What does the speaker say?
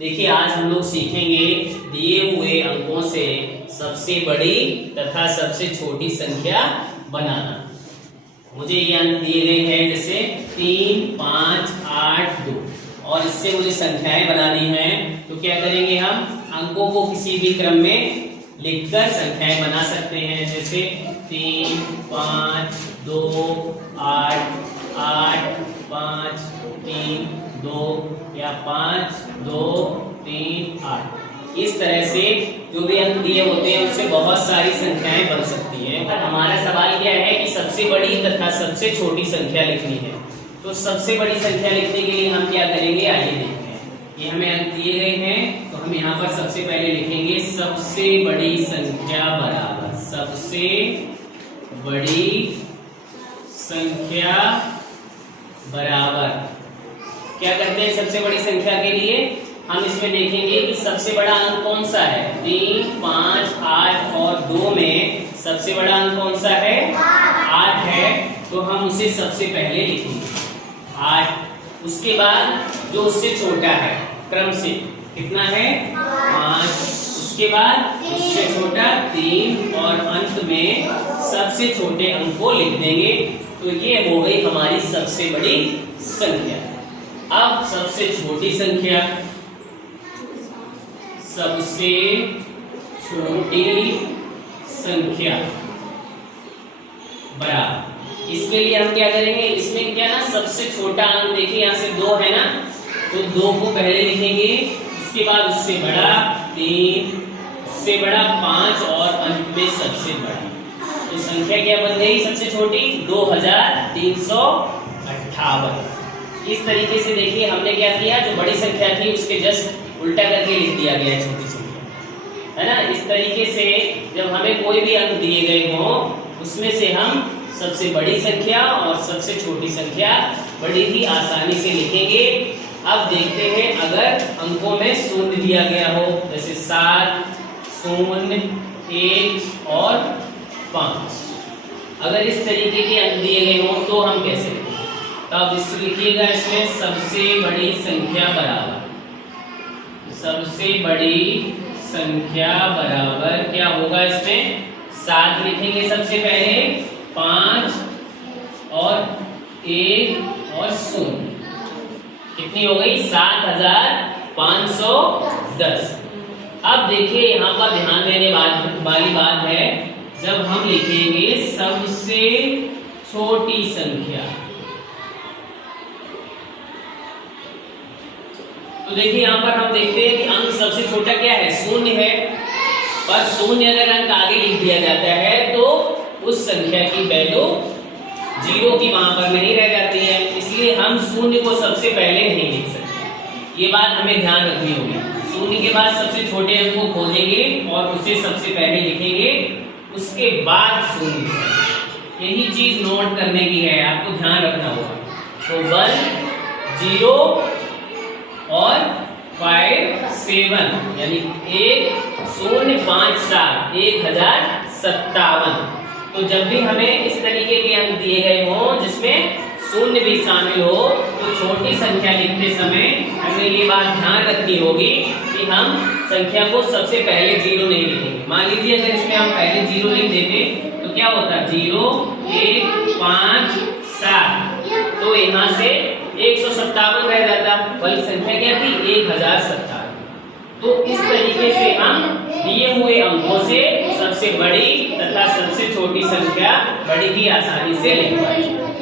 देखिए आज हम लोग सीखेंगे दिए हुए अंकों से सबसे बड़ी तथा सबसे छोटी संख्या बनाना। मुझे ये अंक दिए गए हैं जैसे 3, 5, 8, 2 और इससे मुझे संख्याएं बनानी हैं। तो क्या करेंगे, हम अंकों को किसी भी क्रम में लिखकर संख्याएं बना सकते हैं। जैसे 3, 5, 2, 8, 8, 5, 3, 2 या 5, 2, 3, 8। इस तरह से जो भी अंक दिए होते हैं उससे बहुत सारी संख्याएं बन सकती हैं। पर हमारा सवाल क्या है कि सबसे बड़ी तथा सबसे छोटी संख्या लिखनी है। तो सबसे बड़ी संख्या लिखने के लिए हम क्या करेंगे, आइए देखते हैं। ये हमें अंक दिए गए हैं, तो हम यहाँ पर सबसे पहले लिखेंगे सबसे बड़ी संख्या बराबर सबसे बड़ी संख्या बराबर। क्या करते हैं सबसे बड़ी संख्या के लिए, हम इसमें देखेंगे कि सबसे बड़ा अंक कौन सा है। 3, 5, 8 और 2 में सबसे बड़ा अंक कौन सा है, 8 है। तो हम उसे सबसे पहले लिखेंगे 8। उसके बाद जो उससे छोटा है क्रम से कितना है, 5। उसके बाद उससे छोटा 3 और अंत में सबसे छोटे अंक को लिख देंगे। तो ये हो गई हमारी सबसे बड़ी संख्या। अब सबसे छोटी संख्या, सबसे छोटी संख्या बराबर। इसके लिए हम क्या करेंगे, इसमें क्या ना सबसे छोटा अंक देखिए यहाँ से 2 है ना, तो 2 को पहले लिखेंगे। उसके बाद उससे बड़ा 3, उससे बड़ा 5 और अंत में सबसे बड़ा। तो संख्या क्या बन गई सबसे छोटी, 2358। इस तरीके से देखिए हमने क्या किया, जो बड़ी संख्या थी उसके जस्ट उल्टा करके लिख दिया गया है छोटी संख्या, है ना। इस तरीके से जब हमें कोई भी अंक दिए गए हों उसमें से हम सबसे बड़ी संख्या और सबसे छोटी संख्या बड़ी ही आसानी से लिखेंगे। अब देखते हैं अगर अंकों में शून्य दिया गया हो, जैसे 7, 0, 1 और 5। अगर इस तरीके के अंक दिए गए हों तो हम कैसे लिखेंगे। तब इस लिखिएगा इसमें सबसे बड़ी संख्या बराबर सबसे बड़ी संख्या बराबर क्या होगा, इसमें 7 लिखेंगे सबसे पहले, 5 और 1 और 0। कितनी हो गई, 7510। अब देखिए यहाँ पर ध्यान देने वाली बात है, जब हम लिखेंगे सबसे छोटी संख्या, तो देखिए यहाँ पर हम देखते हैं कि अंक सबसे छोटा क्या है, 0 है। पर 0 अगर अंक आगे लिख दिया जाता है तो उस संख्या की वैल्यू 0 की वहां पर नहीं रह जाती है। इसलिए हम 0 को सबसे पहले नहीं लिख सकते। ये बात हमें ध्यान रखनी होगी। 0 के बाद सबसे छोटे अंक को खोजेंगे और उसे सबसे पहले लिखेंगे, उसके बाद 0। यही चीज नोट करने की है, आपको ध्यान रखना होगा। तो 1, 0 और 5, 7 यानी 1057 1057। तो जब भी हमें इस तरीके के अंक दिए गए हों जिसमें 0 भी शामिल हो, तो छोटी संख्या लिखते समय हमें ये बात ध्यान रखनी होगी कि हम संख्या को सबसे पहले 0 नहीं लिखेंगे। मान लीजिए अगर इसमें हम पहले 0 लिख देते तो क्या होता, 0, 1, 5, 7। तो यहाँ से 157 रह जाता, बल्कि संख्या क्या थी, 1057। तो इस तरीके से हम दिए हुए अंकों से सबसे बड़ी तथा सबसे छोटी संख्या बड़ी ही आसानी से लिख पाएंगे।